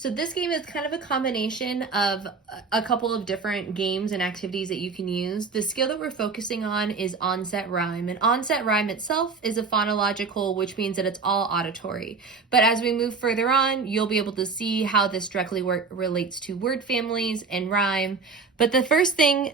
So this game is kind of a combination of a couple of different games and activities that you can use. The skill that we're focusing on is Onset Rime. And Onset Rime itself is a phonological, which means that it's all auditory. But as we move further on, you'll be able to see how this directly relates to word families and rhyme. But the first thing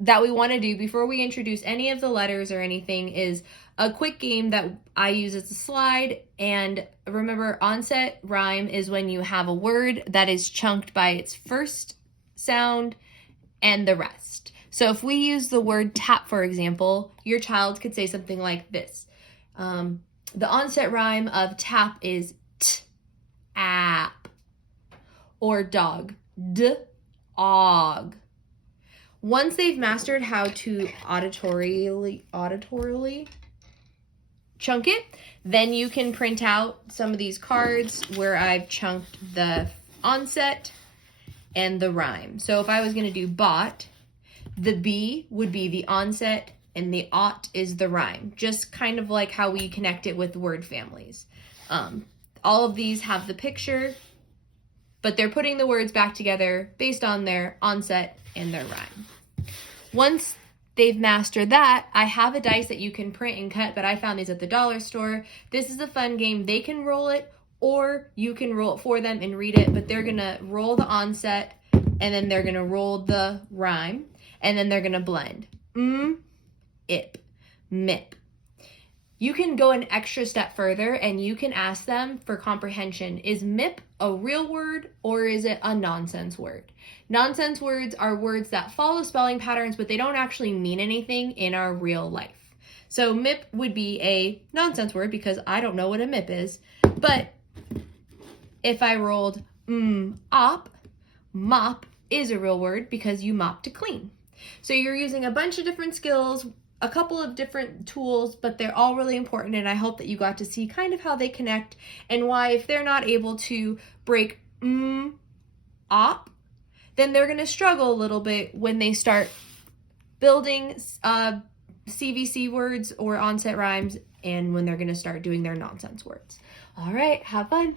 that we want to do before we introduce any of the letters or anything is a quick game that I use as a slide. And remember, onset rhyme is when you have a word that is chunked by its first sound and the rest. So if we use the word tap, for example, your child could say something like this. The onset rhyme of tap is t, app, or dog, d, og. Once they've mastered how to auditorily chunk it, then you can print out some of these cards where I've chunked the onset and the rhyme. So if I was going to do bought, the B would be the onset and the ought is the rhyme, just kind of like how we connect it with word families. All of these have the picture, but they're putting the words back together based on their onset and their rhyme. Once they've mastered that, I have a dice that you can print and cut, but I found these at the dollar store. This is a fun game. They can roll it, or you can roll it for them and read it, but they're going to roll the onset, and then they're going to roll the rhyme, and then they're going to blend. Ip, mip. You can go an extra step further and you can ask them for comprehension. Is mip a real word or is it a nonsense word? Nonsense words are words that follow spelling patterns, but they don't actually mean anything in our real life. So mip would be a nonsense word because I don't know what a mip is. But if I rolled op, mop is a real word because you mop to clean. So you're using a bunch of different skills, a couple of different tools, but they're all really important, and I hope that you got to see kind of how they connect and why if they're not able to break op, then they're going to struggle a little bit when they start building CVC words or onset rhymes and when they're going to start doing their nonsense words. All right, have fun.